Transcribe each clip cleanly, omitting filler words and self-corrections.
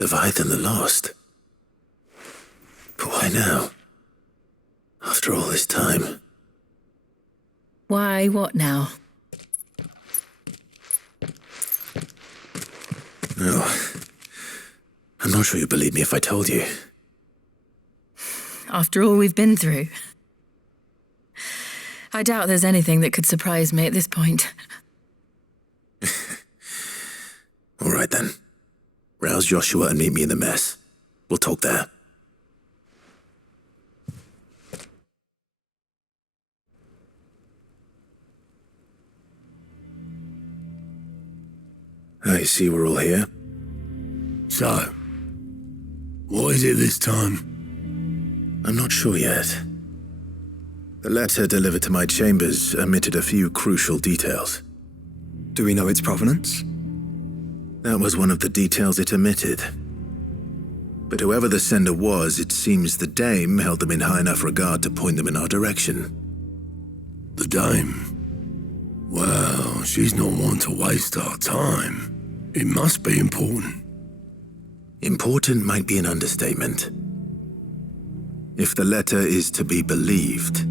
Leviathan the Lost. But why now? After all this time. Why, what now? No. I'm not sure you'd believe me if I told you. After all we've been through. I doubt there's anything that could surprise me at this point. All right then. Rouse Joshua and meet me in the mess. We'll talk there. I see we're all here. So, what is it this time? I'm not sure yet. The letter delivered to my chambers omitted a few crucial details. Do we know its provenance? That was one of the details it omitted. But whoever the sender was, it seems the dame held them in high enough regard to point them in our direction. The dame? Well, she's not one to waste our time. It must be important. Important might be an understatement. If the letter is to be believed,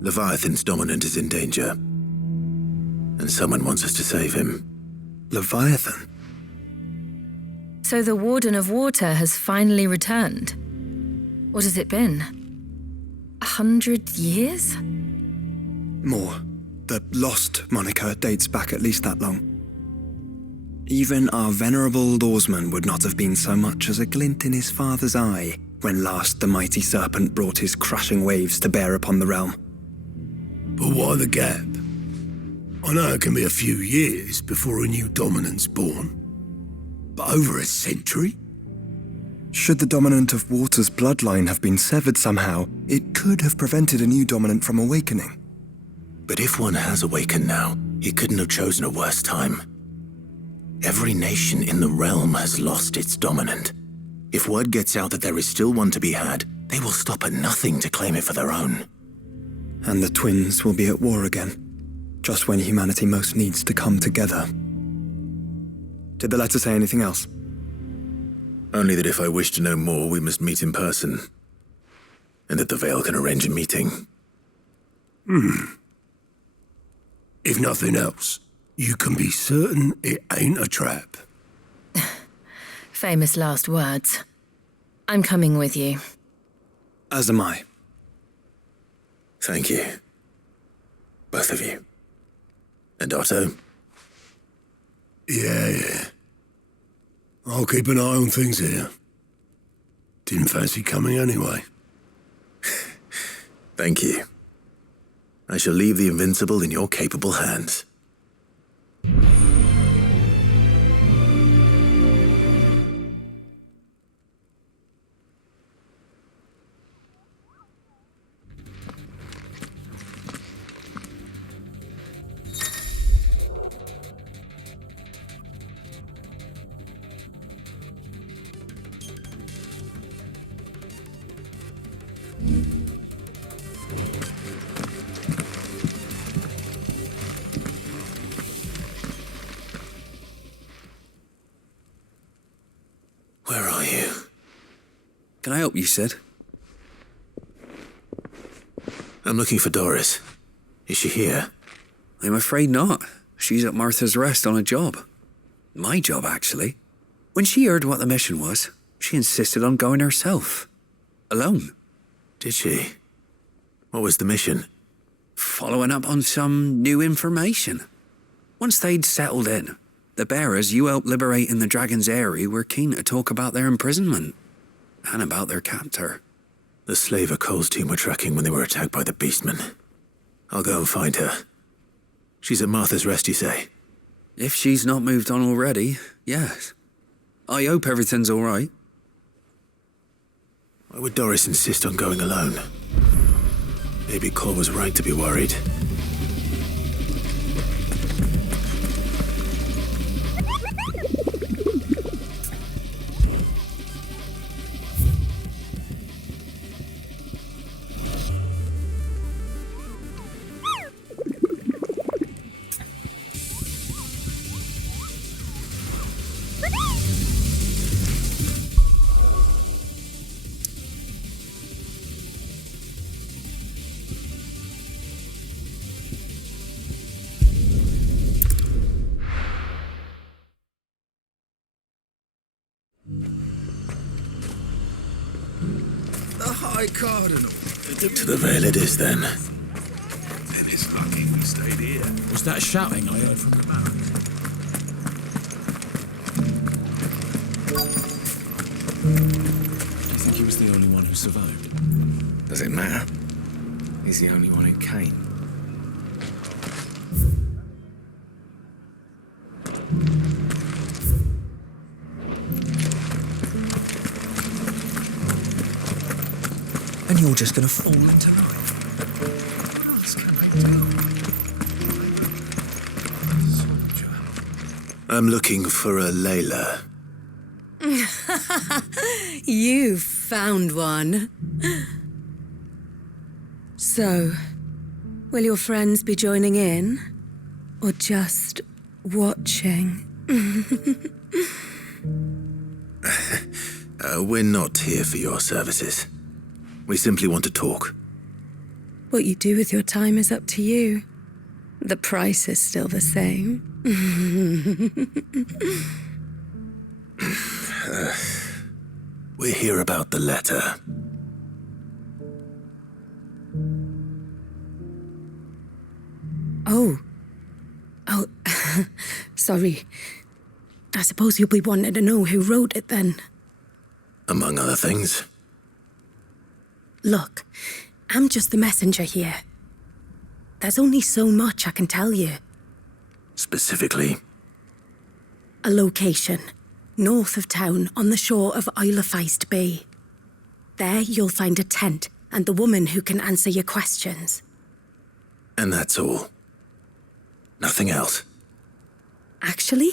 Leviathan's dominant is in danger. And someone wants us to save him. Leviathan? So the Warden of Water has finally returned. What has it been? 100 years? More. The Lost moniker dates back at least that long. Even our venerable lawsman would not have been so much as a glint in his father's eye when last the mighty serpent brought his crashing waves to bear upon the realm. But why the gap? I know it can be a few years before a new dominant's born. But over a century? Should the dominant of Water's bloodline have been severed somehow, it could have prevented a new dominant from awakening. But if one has awakened now, he couldn't have chosen a worse time. Every nation in the realm has lost its dominant. If word gets out that there is still one to be had, they will stop at nothing to claim it for their own. And the twins will be at war again, just when humanity most needs to come together. Did the letter say anything else? Only that if I wish to know more, we must meet in person. And that the Veil can arrange a meeting. If nothing else, you can be certain it ain't a trap. Famous last words. I'm coming with you. As am I. Thank you. Both of you. And Otto? Yeah. I'll keep an eye on things here. Didn't fancy coming anyway. Thank you. I shall leave the Invincible in your capable hands. Where are you? Can I help you, Sid? I'm looking for Doris. Is she here? I'm afraid not. She's at Martha's Rest on a job. My job, actually. When she heard what the mission was, she insisted on going herself. Alone. Did she? What was the mission? Following up on some new information. Once they'd settled in, the bearers you helped liberate in the Dragon's Eyrie were keen to talk about their imprisonment. And about their captor. The slaver Cole's team were tracking when they were attacked by the Beastmen. I'll go and find her. She's at Martha's Rest, you say? If she's not moved on already, yes. I hope everything's all right. Why would Doris insist on going alone? Maybe Cole was right to be worried. High Cardinal. To the Vale it is, then. Then it's lucky we stayed here. Was that shouting I heard from the man? Do you think he was the only one who survived? Does it matter? He's the only one who came. And you're just gonna fall into life. I'm looking for a Layla. You found one. So, will your friends be joining in? Or just watching? We're not here for your services. We simply want to talk. What you do with your time is up to you. The price is still the same. We're here about the letter. Oh, sorry. I suppose you'll be wanting to know who wrote it then. Among other things. Look, I'm just the messenger here. There's only so much I can tell you. Specifically, A location, north of town on the shore of Isle of Feist Bay. There you'll find a tent and the woman who can answer your questions. and that's all. Nothing else. Actually,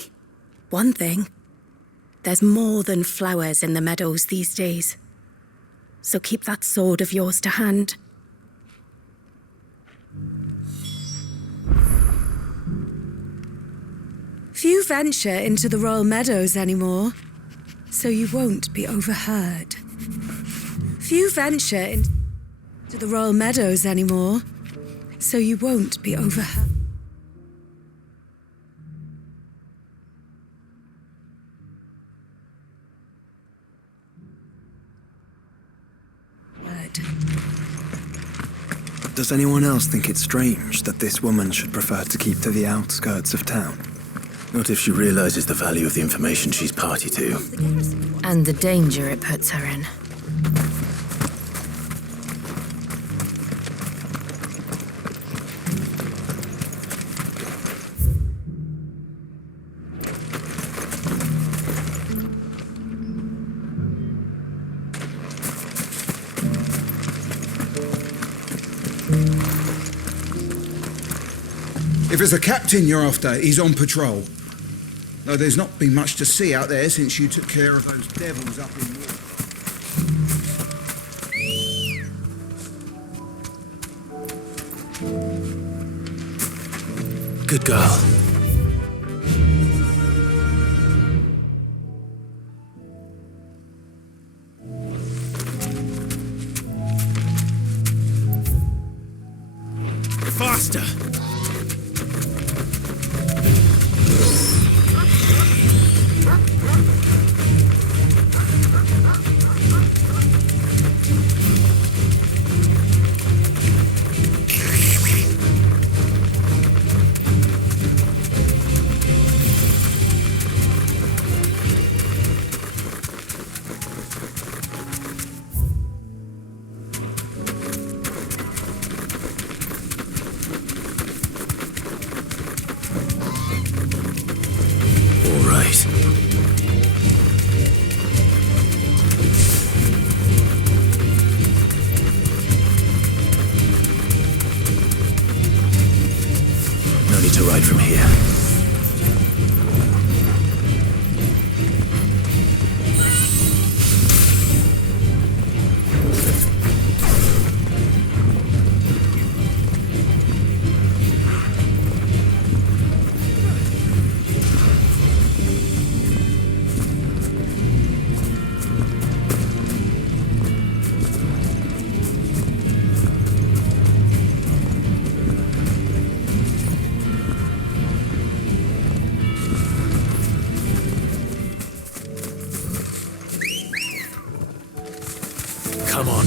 one thing. There's more than flowers in the meadows these days. So keep that sword of yours to hand. Few venture into the Royal Meadows anymore, so you won't be overheard. Few venture into the Royal Meadows anymore, so you won't be overheard. Does anyone else think it's strange that this woman should prefer to keep to the outskirts of town? Not if she realizes the value of the information she's party to. And the danger it puts her in. If there's a captain you're after, he's on patrol. Though there's not been much to see out there since you took care of those devils up in York. Good girl. Faster! To ride from here. Come on.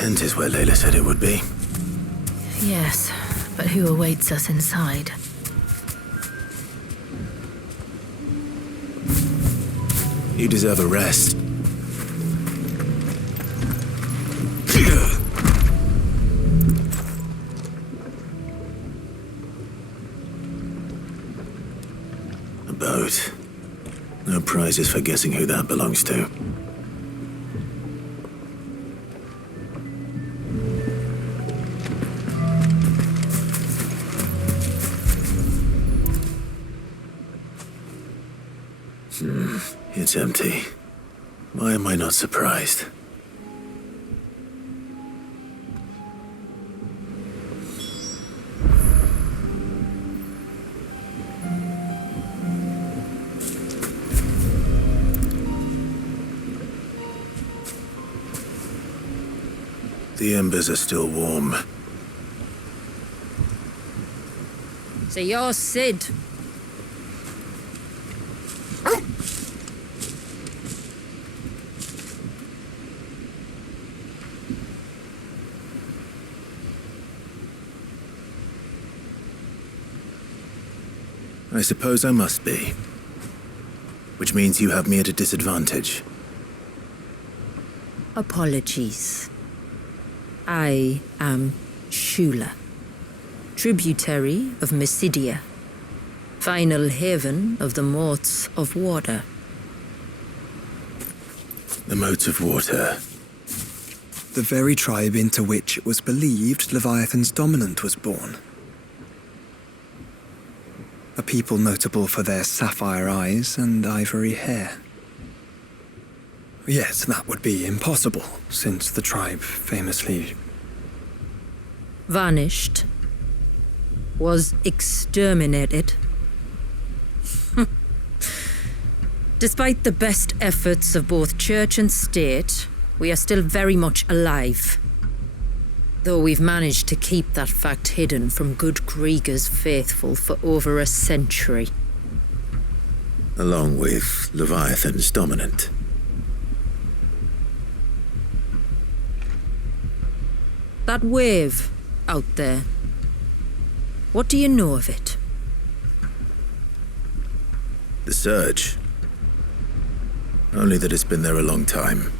tent is where Layla said it would be. Yes, but who awaits us inside? You deserve a rest. A boat. No prizes for guessing who that belongs to. It's empty. Why am I not surprised? The embers are still warm. So you're Sid. I suppose I must be. Which means you have me at a disadvantage. Apologies. I am Shula, tributary of Mysidia, final haven of the Moats of Water. The Moats of Water. The very tribe into which it was believed Leviathan's dominant was born. A people notable for their sapphire eyes and ivory hair. Yet that would be impossible, since the tribe famously Vanished. Was exterminated. Despite the best efforts of both church and state, we are still very much alive. Though we've managed to keep that fact hidden from good Krieger's faithful for over a century. Along with Leviathan's dominant. That wave out there. What do you know of it? The Surge. Only that it's been there a long time.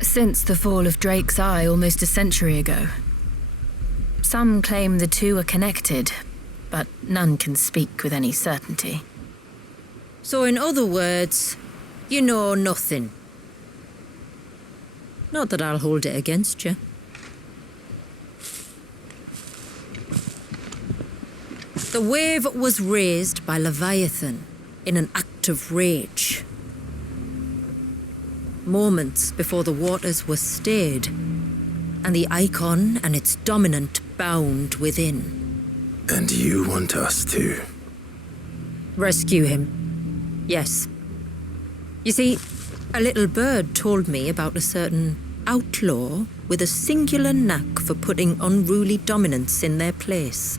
Since the fall of Drake's Eye almost a century ago. Some claim the two are connected, but none can speak with any certainty. So in other words, you know nothing. Not that I'll hold it against you. The wave was raised by Leviathan in an act of rage. Moments before the waters were stayed, and the icon and its dominant bound within. And you want us to? Rescue him. Yes. You see, a little bird told me about a certain outlaw with a singular knack for putting unruly dominants in their place.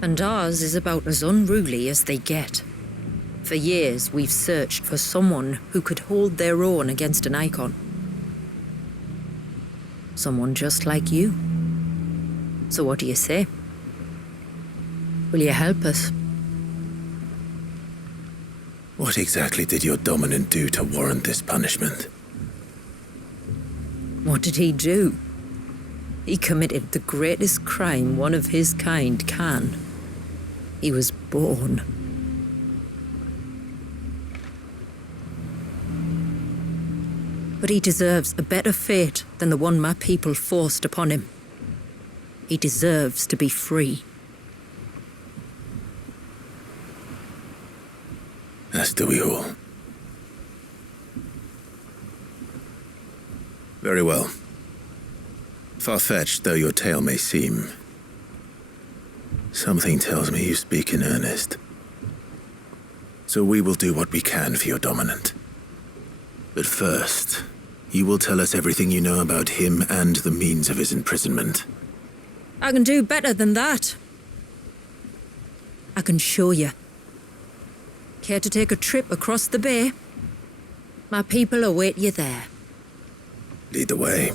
And ours is about as unruly as they get. For years, we've searched for someone who could hold their own against an icon. Someone just like you. So what do you say? Will you help us? What exactly did your dominant do to warrant this punishment? What did he do? He committed the greatest crime one of his kind can. He was born. But he deserves a better fate than the one my people forced upon him. He deserves to be free. As do we all. Very well. Far-fetched though your tale may seem, something tells me you speak in earnest. So we will do what we can for your dominant. But first, you will tell us everything you know about him and the means of his imprisonment. I can do better than that. I can show you. Care to take a trip across the bay? My people await you there. Lead the way.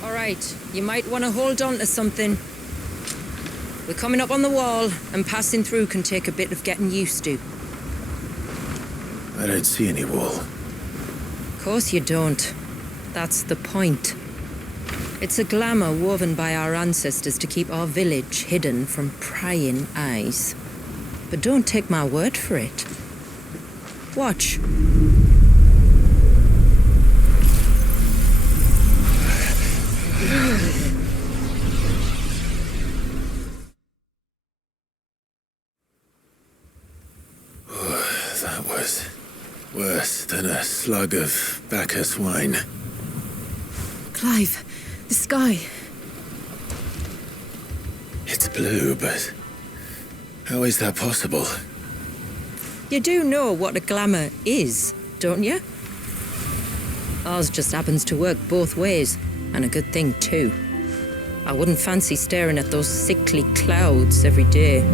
All right, you might want to hold on to something. We're coming up on the wall, and passing through can take a bit of getting used to. I don't see any wall. Of course you don't. That's the point. It's a glamour woven by our ancestors to keep our village hidden from prying eyes. But don't take my word for it. Watch. That was worse than a slug of Bacchus wine. Clive, the sky. It's blue, but how is that possible? You do know what a glamour is, don't you? Ours just happens to work both ways, and a good thing too. I wouldn't fancy staring at those sickly clouds every day.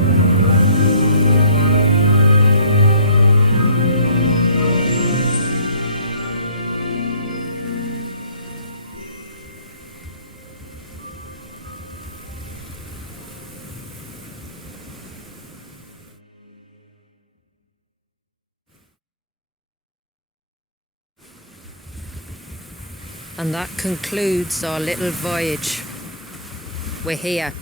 And that concludes our little voyage. We're here.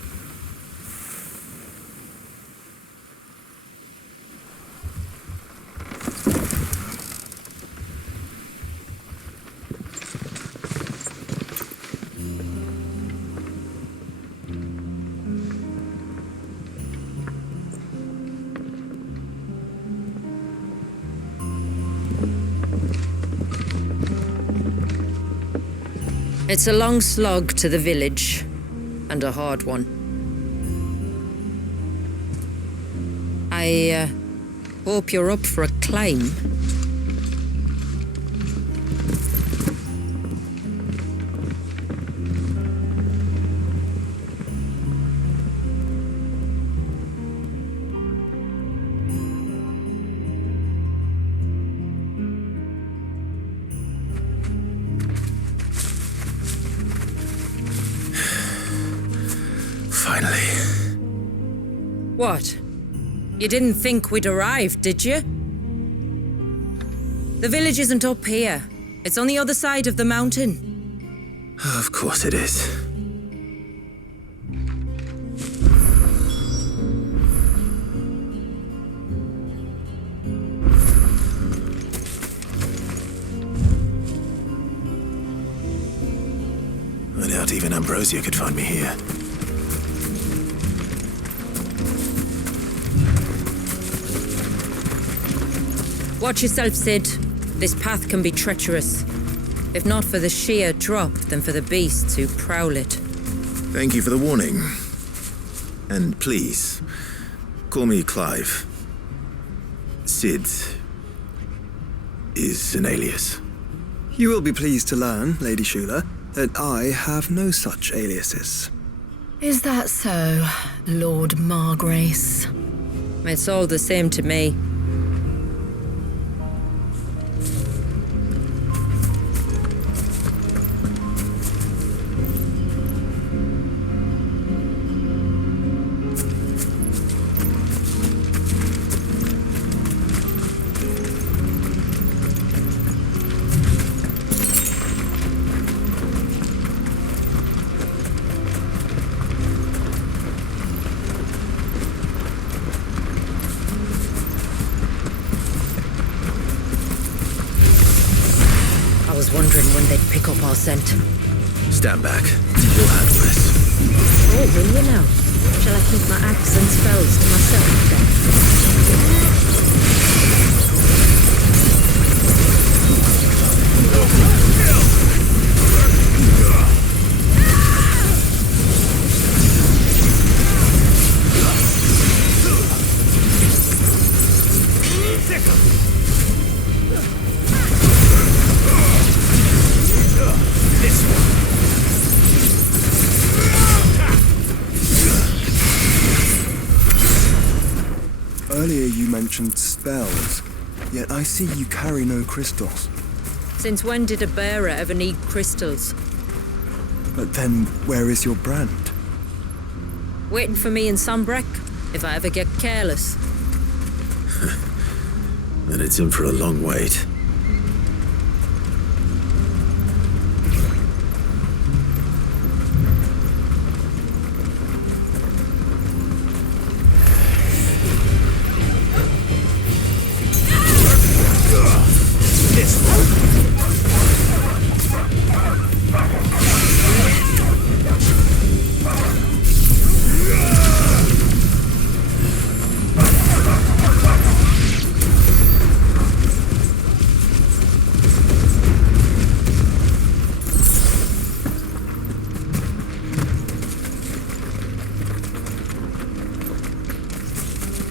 It's a long slog to the village, and a hard one. I hope you're up for a climb. Finally. What? You didn't think we'd arrived, did you? The village isn't up here. It's on the other side of the mountain. Of course it is. I doubt even Ambrosia could find me here. Watch yourself, Sid. This path can be treacherous. If not for the sheer drop, then for the beasts who prowl it. Thank you for the warning. And please, call me Clive. Sid is an alias. You will be pleased to learn, Lady Shula, that I have no such aliases. Is that so, Lord Margrace? It's all the same to me. wondering when they'd pick up our scent. Stand back. We'll handle this. Oh, will you now? Shall I keep my axe and spells to myself then? Earlier you mentioned spells, yet I see you carry no crystals. Since when did a bearer ever need crystals? But then, where is your brand? Waiting for me in Sunbreck, if I ever get careless. Then it's in for a long wait.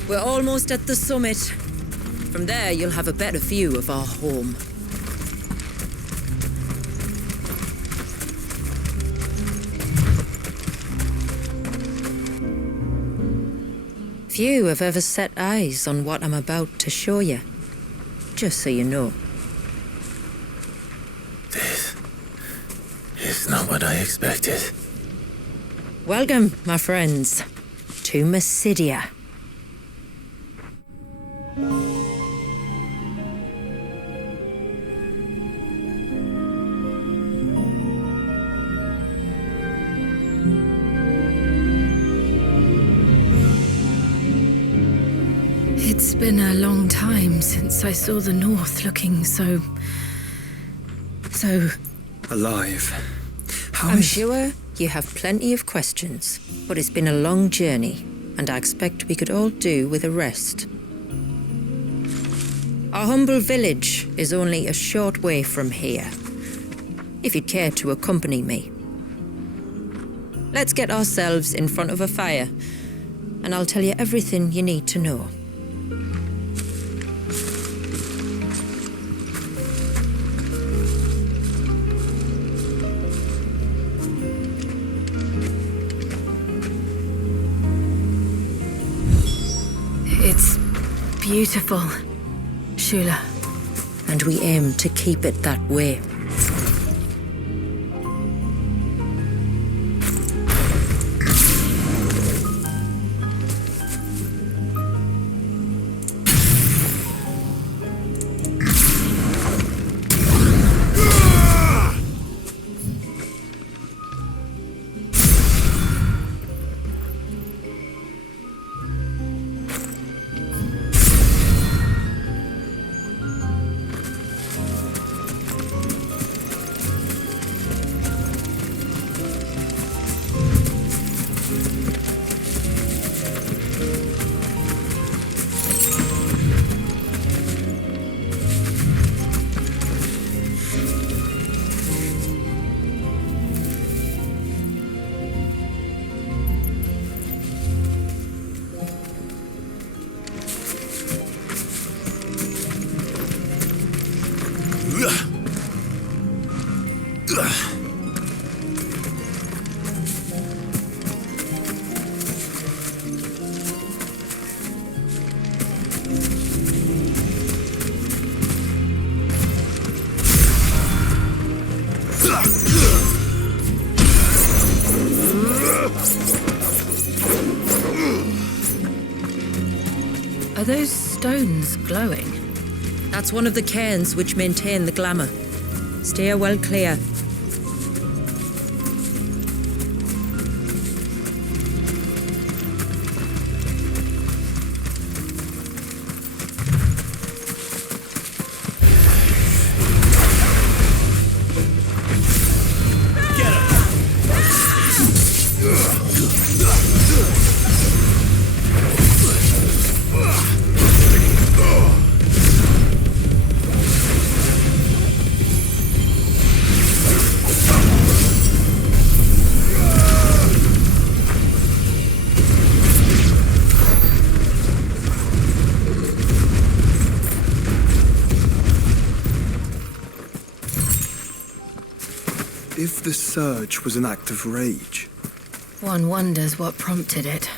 We're almost at the summit. From there, you'll have a better view of our home. Few have ever set eyes on what I'm about to show you. Just so you know. This is not what I expected. Welcome, my friends, to Mysidia. It's been a long time since I saw the North looking so... Alive. I'm sure you have plenty of questions, but it's been a long journey, and I expect we could all do with a rest. Our humble village is only a short way from here, if you'd care to accompany me. Let's get ourselves in front of a fire, and I'll tell you everything you need to know. It's beautiful, Shula. And we aim to keep it that way. Are those stones glowing? That's one of the cairns which maintain the glamour. Steer well clear. If the surge was an act of rage, One wonders what prompted it.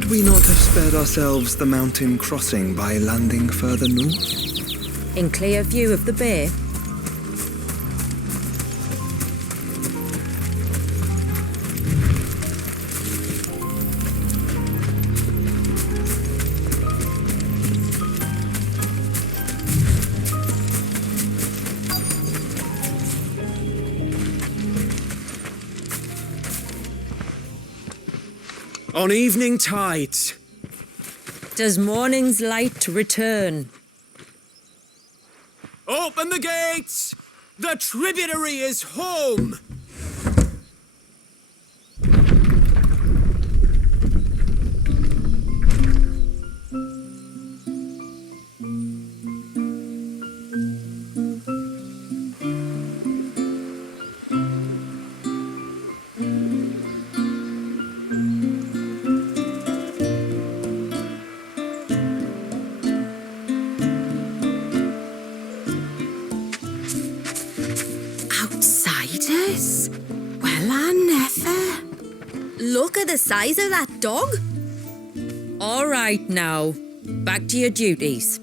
could we not have spared ourselves the mountain crossing by landing further north? In clear view of the bay? On evening tides. Does morning's light return? Open the gates! The tributary is home! Outsiders? Well, I never. Look at the size of that dog. All right now, back to your duties.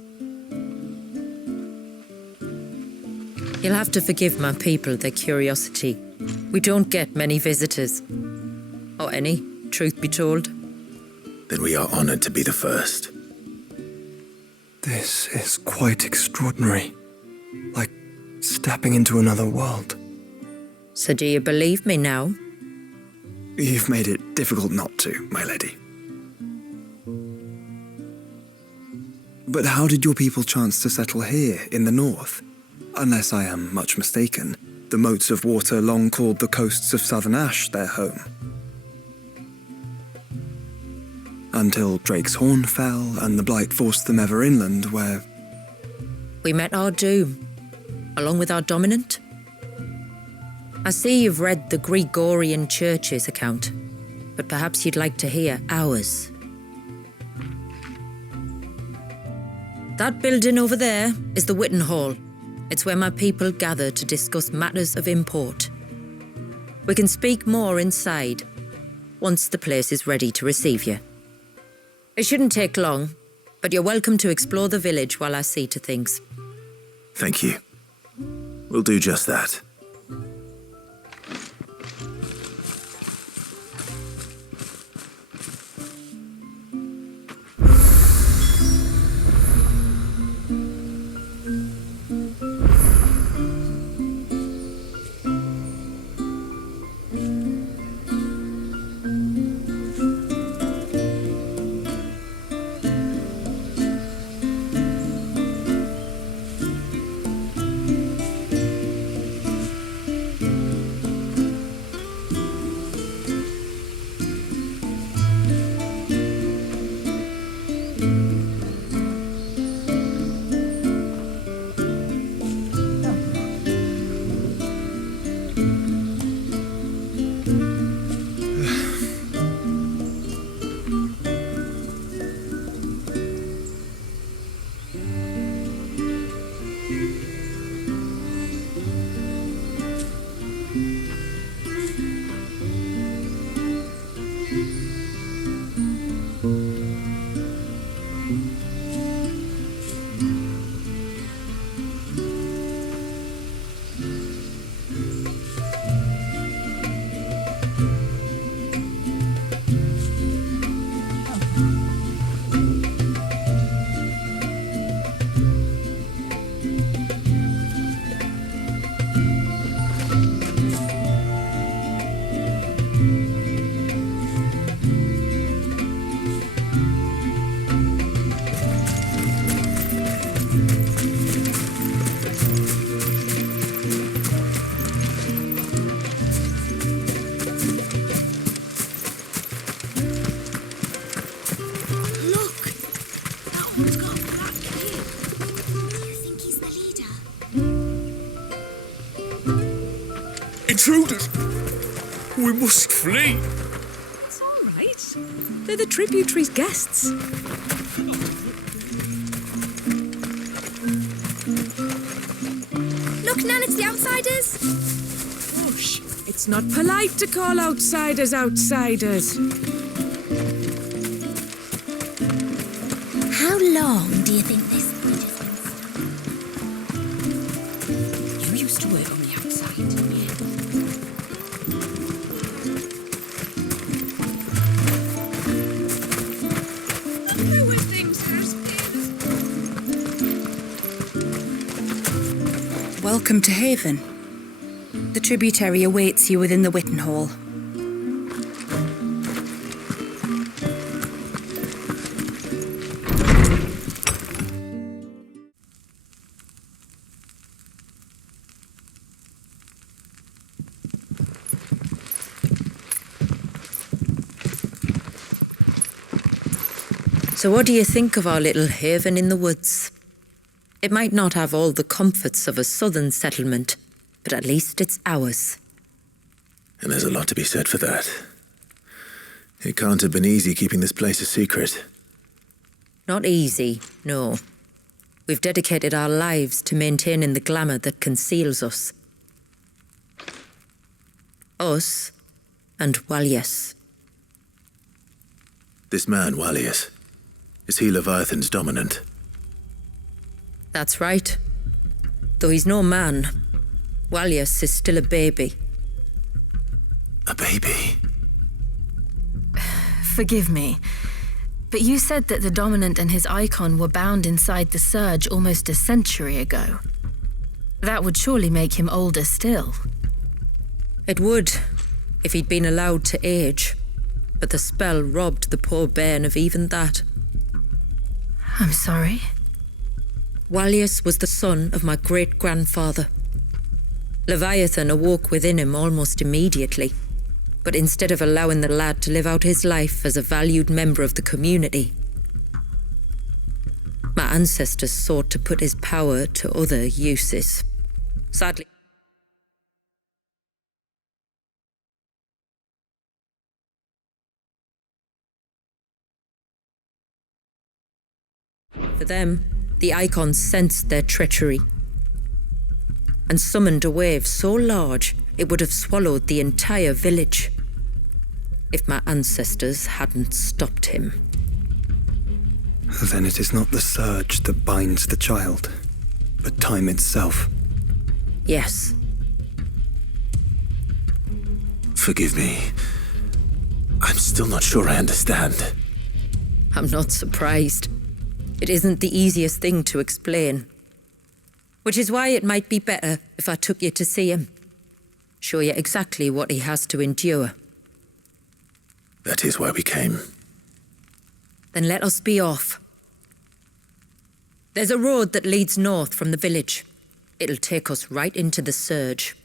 You'll have to forgive my people their curiosity. We don't get many visitors. Or any, truth be told. Then we are honored to be the first. This is quite extraordinary. Like stepping into another world. So do you believe me now? You've made it difficult not to, my lady. But how did your people chance to settle here in the north? Unless I am much mistaken, the moats of water long called the coasts of southern Ash their home. Until Drake's Horn fell and the Blight forced them ever inland, where... We met our doom, along with our dominant. I see you've read the Gregorian Church's account, but perhaps you'd like to hear ours. That building over there is the Witten Hall. It's where my people gather to discuss matters of import. We can speak more inside, once the place is ready to receive you. It shouldn't take long, but you're welcome to explore the village while I see to things. Thank you. We'll do just that. intruders! We must flee! It's all right. They're the tributary's guests. Look, Nan, it's the outsiders. Gosh, it's not polite to call outsiders outsiders. How long do you think this siege has been? You used to work on the outside. Welcome to Haven. The tributary awaits you within the Witten Hall. So what do you think of our little haven in the woods? It might not have all the comforts of a southern settlement, but at least it's ours. And there's a lot to be said for that. It can't have been easy keeping this place a secret. Not easy, no. We've dedicated our lives to maintaining the glamour that conceals us. Us and Walyas. This man, Walyas, is he Leviathan's dominant? That's right. Though he's no man, Walyas is still a baby. A baby? Forgive me, but you said that the Dominant and his icon were bound inside the Surge almost a century ago. That would surely make him older still. It would, if he'd been allowed to age. But the spell robbed the poor bairn of even that. I'm sorry. Walyas was the son of my great-grandfather. Leviathan awoke within him almost immediately, but instead of allowing the lad to live out his life as a valued member of the community, my ancestors sought to put his power to other uses. Sadly, for them, the icons sensed their treachery and summoned a wave so large it would have swallowed the entire village if my ancestors hadn't stopped him. Then it is not the surge that binds the child, but time itself. Yes. Forgive me. I'm still not sure I understand. I'm not surprised. It isn't the easiest thing to explain. Which is why it might be better if I took you to see him. Show you exactly what he has to endure. That is why we came. Then let us be off. There's a road that leads north from the village. It'll take us right into the Surge.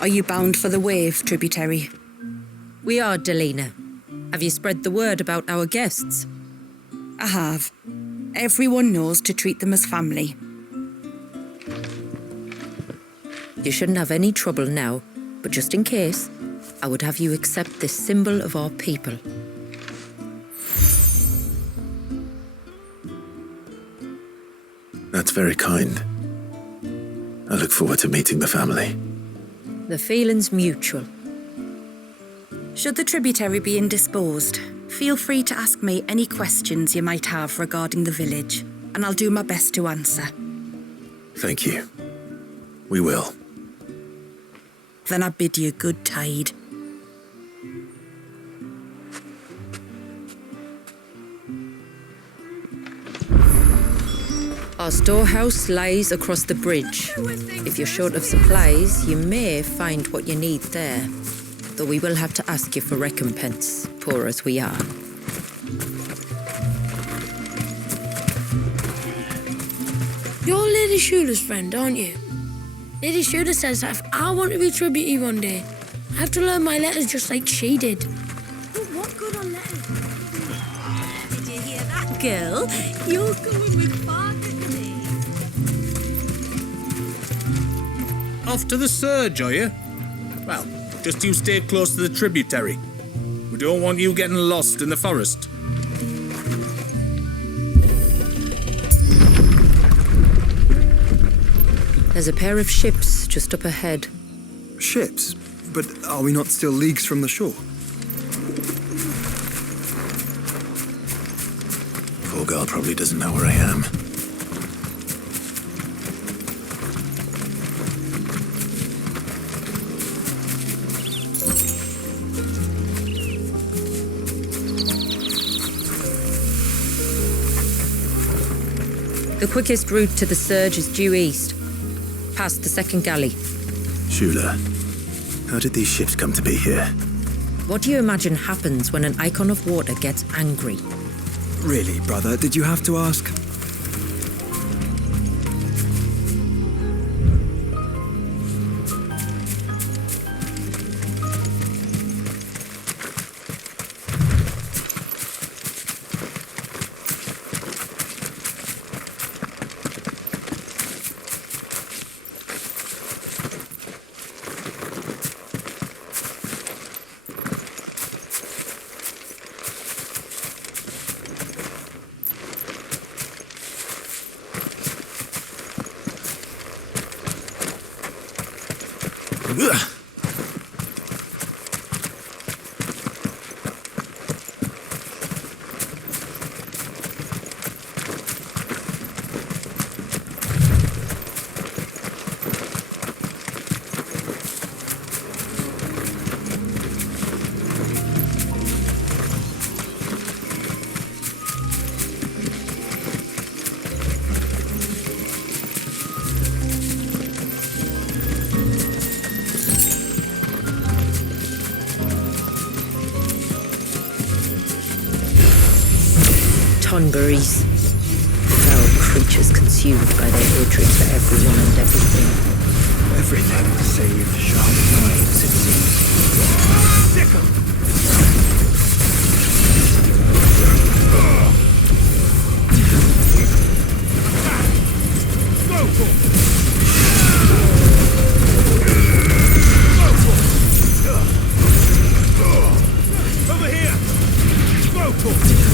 Are you bound for the Wave, tributary? We are, Delina. Have you spread the word about our guests? I have. Everyone knows to treat them as family. You shouldn't have any trouble now, but just in case, I would have you accept this symbol of our people. That's very kind. I look forward to meeting the family. The feeling's mutual. Should the tributary be indisposed, feel free to ask me any questions you might have regarding the village, and I'll do my best to answer. Thank you. We will. Then I bid you good tide. Our storehouse lies across the bridge. If you're short of supplies, you may find what you need there. Though we will have to ask you for recompense, poor as we are. You're Lady Shula's friend, aren't you? Lady Shula says that if I want to be tributary one day, I have to learn my letters just like she did. girl. You're going with Father today. Off to the surge, are you? Well, just you stay close to the tributary. We don't want you getting lost in the forest. There's a pair of ships just up ahead. Ships? But are we not still leagues from the shore? Poor girl probably doesn't know where I am. The quickest route to the surge is due east, past the second galley. Shula, how did these ships come to be here? What do you imagine happens when an icon of water gets angry? Really, brother, did you have to ask? Ugh. Tonberries. Foul creatures consumed by their hatred for everyone and everything. Everything save sharp knives, it seems. Sick 'em! Go for it! Over here! Go for it!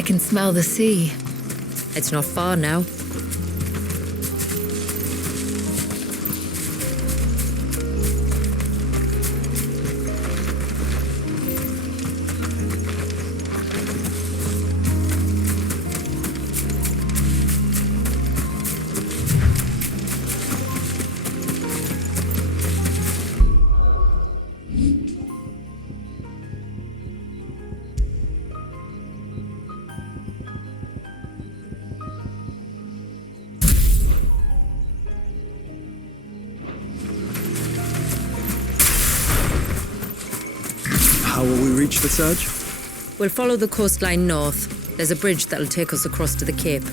I can smell the sea. It's not far now. How will we reach the surge? We'll follow the coastline north. There's a bridge that'll take us across to the Cape.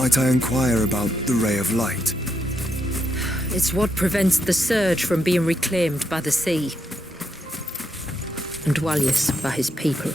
Might I inquire about the ray of light? It's what prevents the surge from being reclaimed by the sea. And Dwalius by his people.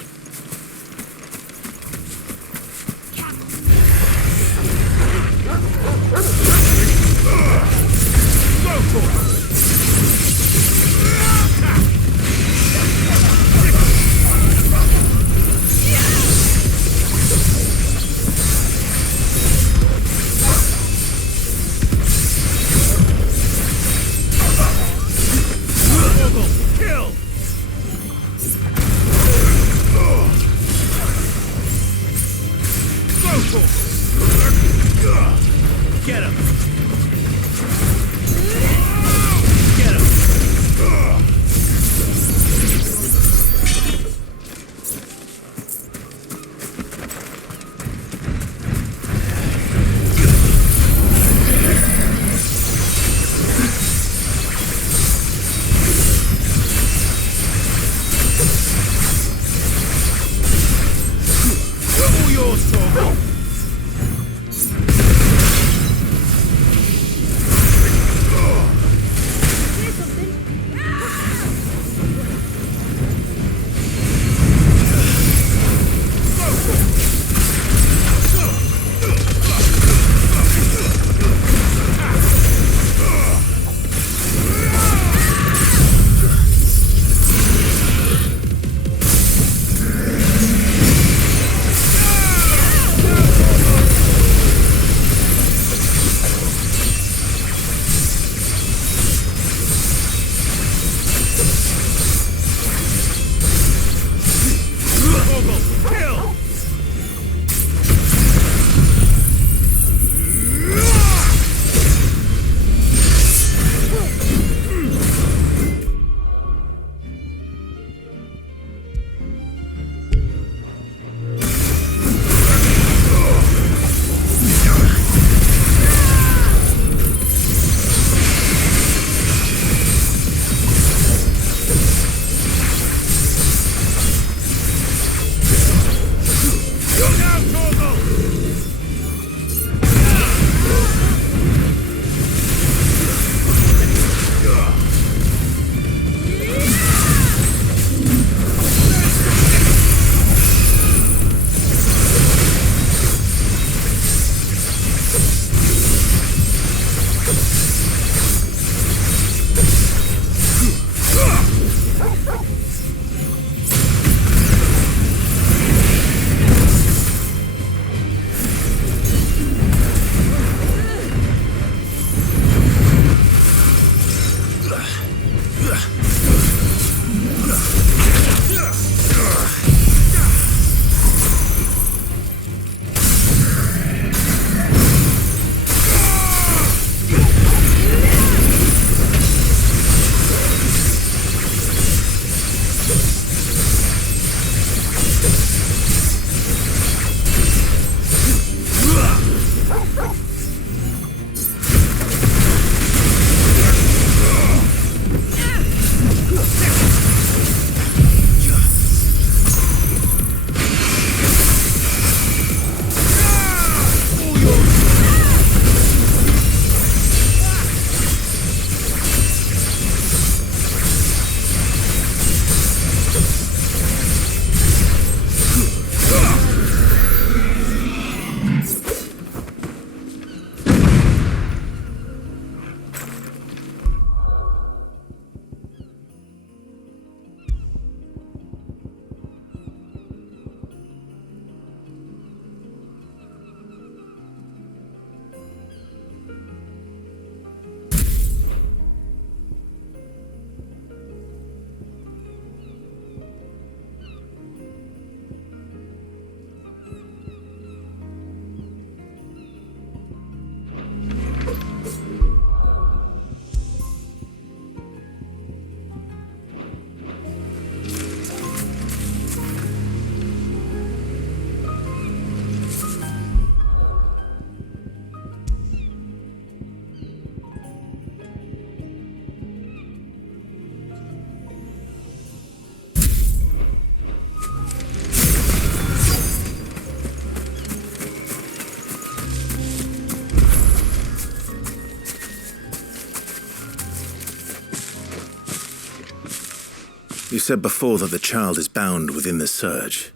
You said before that the child is bound within the surge.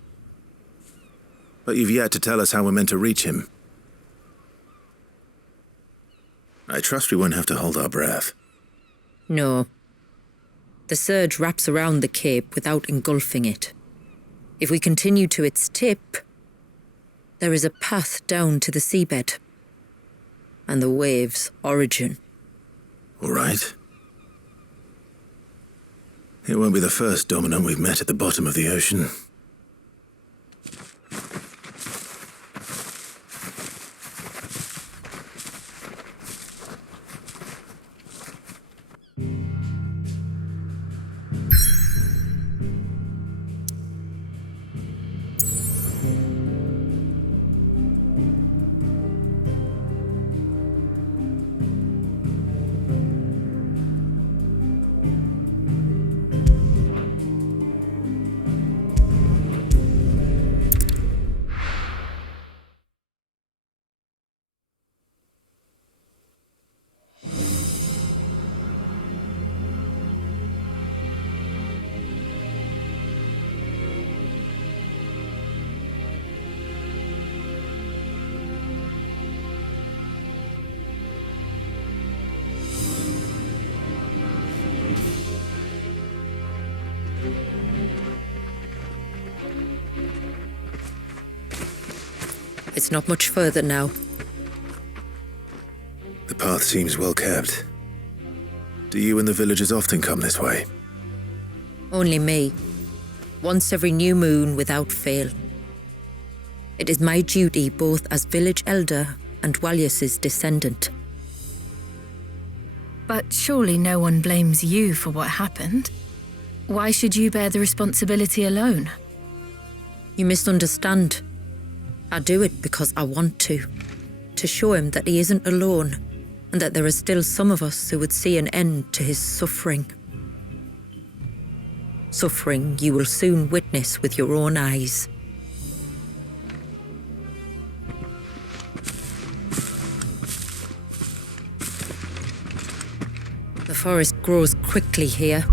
But you've yet to tell us how we're meant to reach him. I trust we won't have to hold our breath. No. The surge wraps around the cape without engulfing it. If we continue to its tip, there is a path down to the seabed and the wave's origin. All right. It won't be the first dominant we've met at the bottom of the ocean. It's not much further now. The path seems well kept. Do you and the villagers often come this way? Only me. Once every new moon without fail. It is my duty both as village elder and Walyas's descendant. But surely no one blames you for what happened. Why should you bear the responsibility alone? You misunderstand. I do it because I want to show him that he isn't alone, and that there are still some of us who would see an end to his suffering. Suffering you will soon witness with your own eyes. The forest grows quickly here.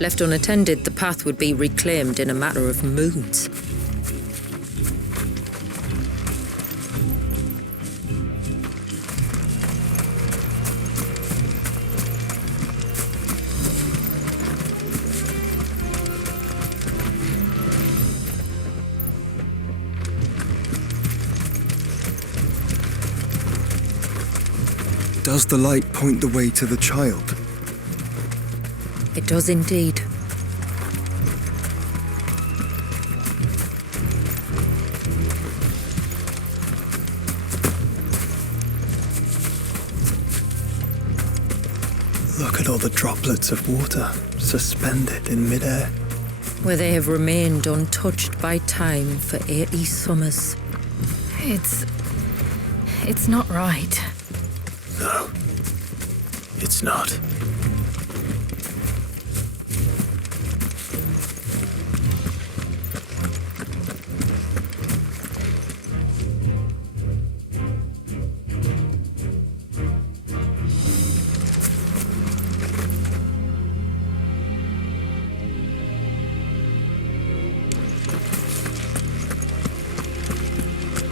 Left unattended, the path would be reclaimed in a matter of moons. Does the light point the way to the child? It does indeed. Look at all the droplets of water suspended in midair. Where they have remained untouched by time for 80 summers. It's not right. No, it's not.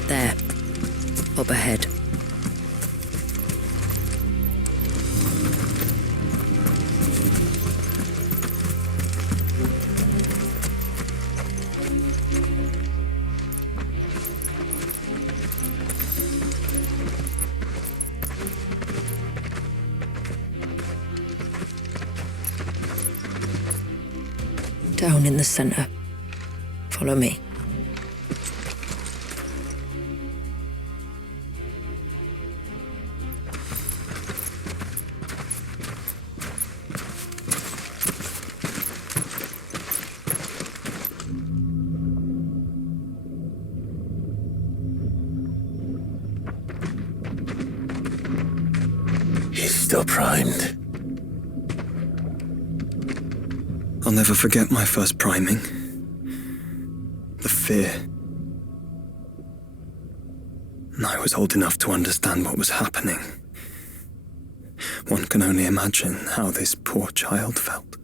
There. Up ahead. Down in the center. Follow me. He's still primed. I'll never forget my first priming. The fear. And I was old enough to understand what was happening. One can only imagine how this poor child felt.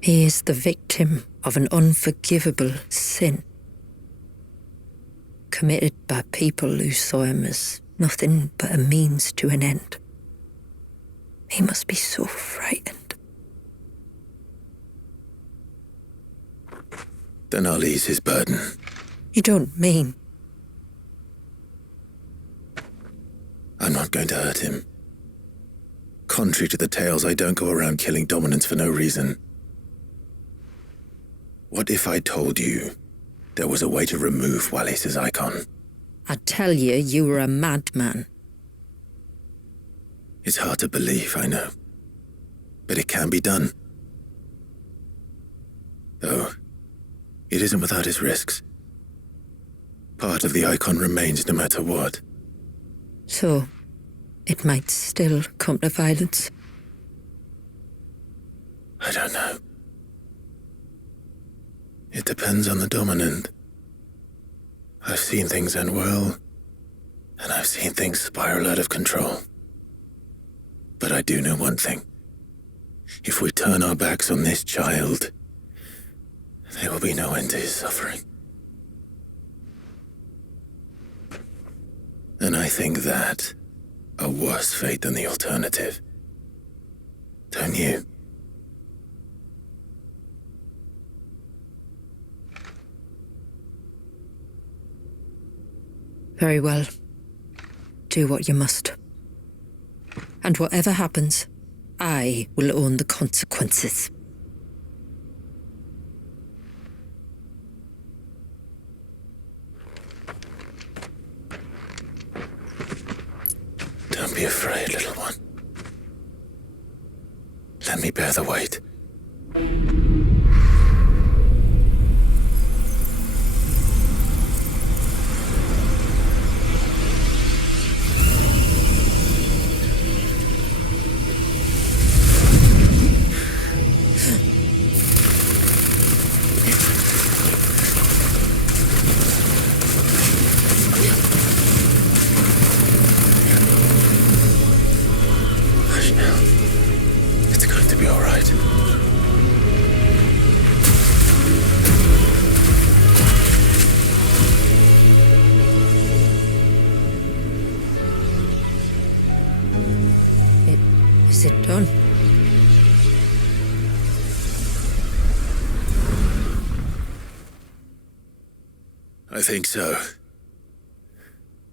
He is the victim of an unforgivable sin. Committed by people who saw him as nothing but a means to an end. He must be so frightened. Then I'll ease his burden. You don't mean? I'm not going to hurt him. Contrary to the tales, I don't go around killing dominants for no reason. What if I told you there was a way to remove Wallis's icon? I'd tell you you were a madman. It's hard to believe, I know. But it can be done. Though, it isn't without its risks. Part of the icon remains no matter what. So, it might still come to violence. I don't know. It depends on the dominant. I've seen things end well, and I've seen things spiral out of control. But I do know one thing. If we turn our backs on this child, there will be no end to his suffering. And I think that a worse fate than the alternative. Don't you? Very well. Do what you must. And whatever happens, I will own the consequences. Don't be afraid, little one. Let me bear the weight. Hush now. It's going to be Is it done? I think so.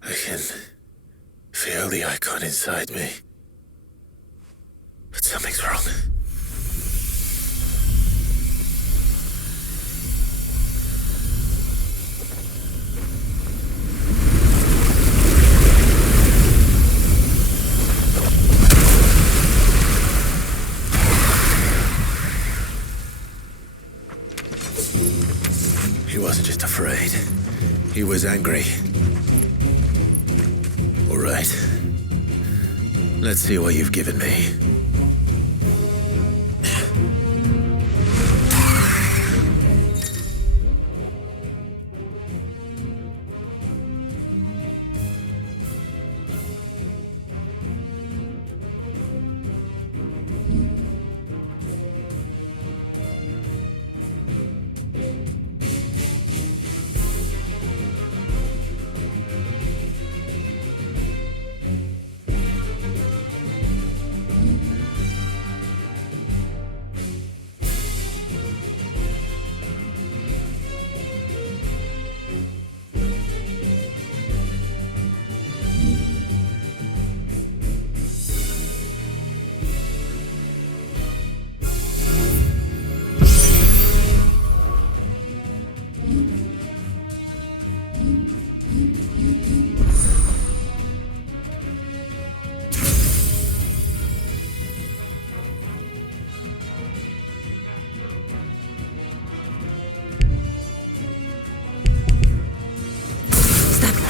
I can feel the icon inside me. But something's wrong. He wasn't just afraid. He was angry. All right. Let's see what you've given me.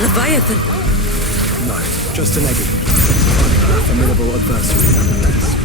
Leviathan! No, just an egg. A formidable adversary nonetheless.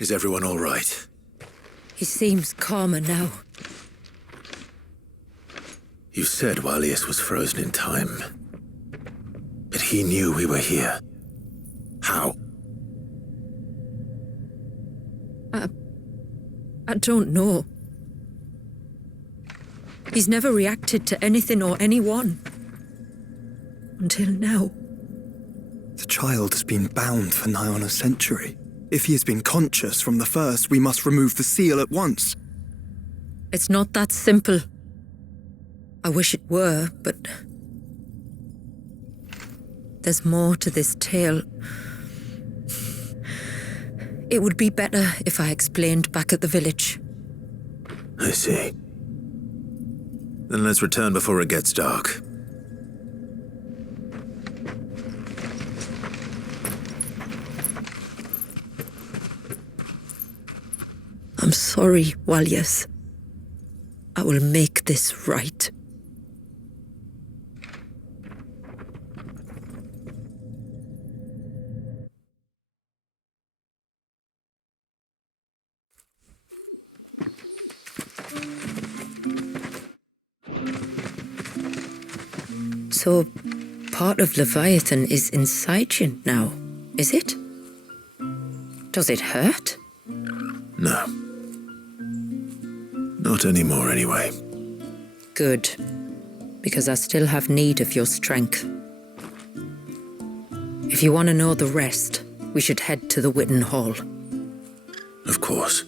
Is everyone all right? He seems calmer now. You said Walius was frozen in time. But he knew we were here. How? I don't know. He's never reacted to anything or anyone. Until now. The child has been bound for nigh on a century. If he has been conscious from the first, we must remove the seal at once. It's not that simple. I wish it were, but... there's more to this tale. It would be better if I explained back at the village. I see. Then let's return before it gets dark. I'm sorry, Walyas. I will make this right. So, part of Leviathan is inside you now, is it? Does it hurt? No. Not anymore, anyway. Good, because I still have need of your strength. If you want to know the rest, we should head to the Witten Hall. Of course.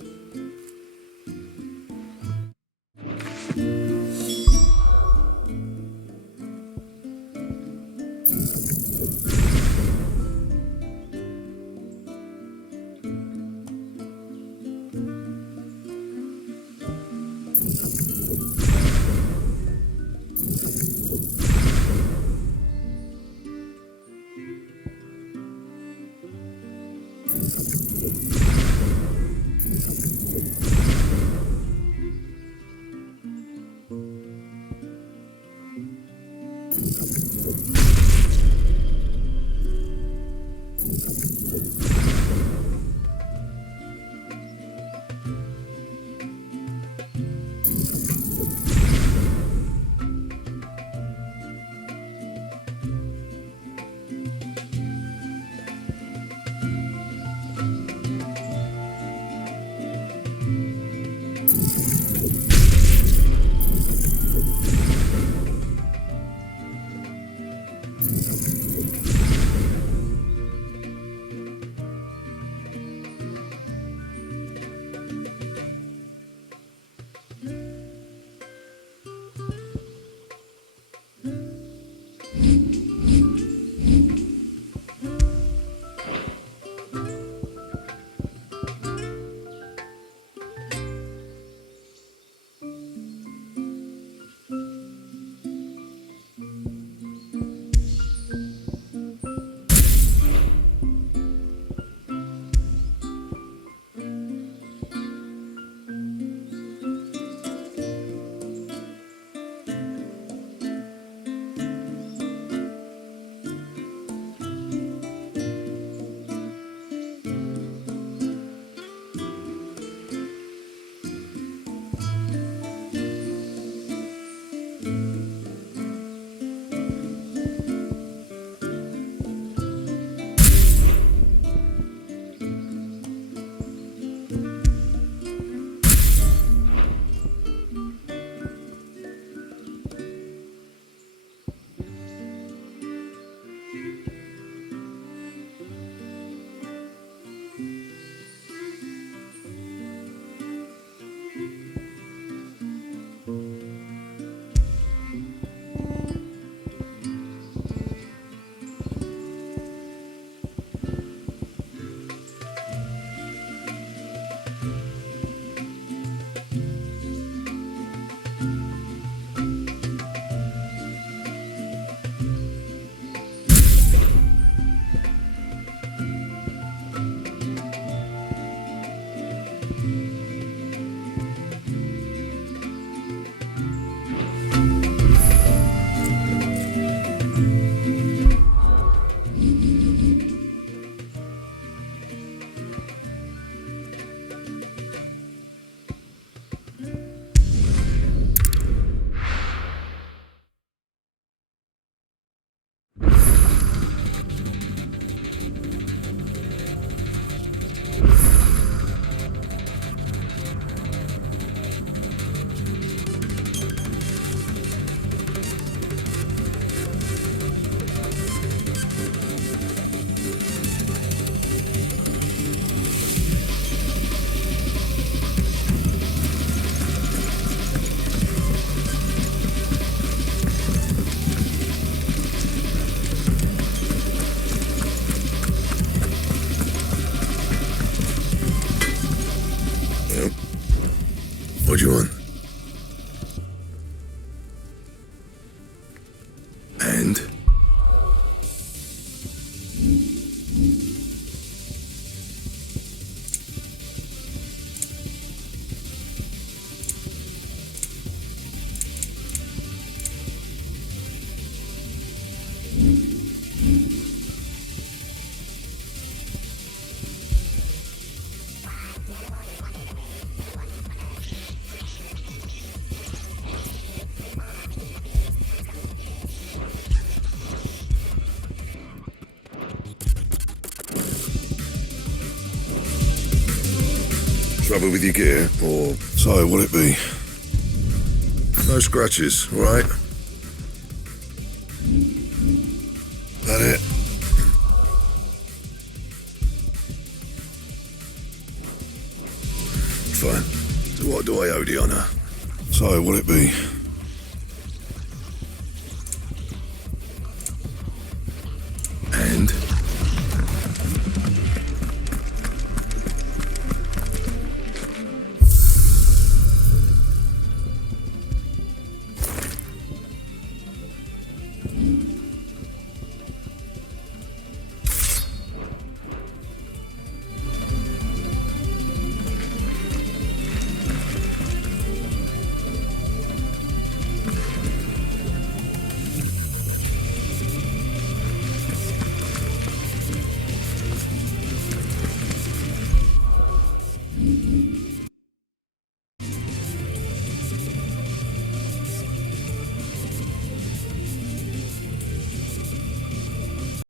do you want? And? Trouble with your gear, or so will it be? No scratches, all right? That it? Fine. So what do I owe the honour? So will it be?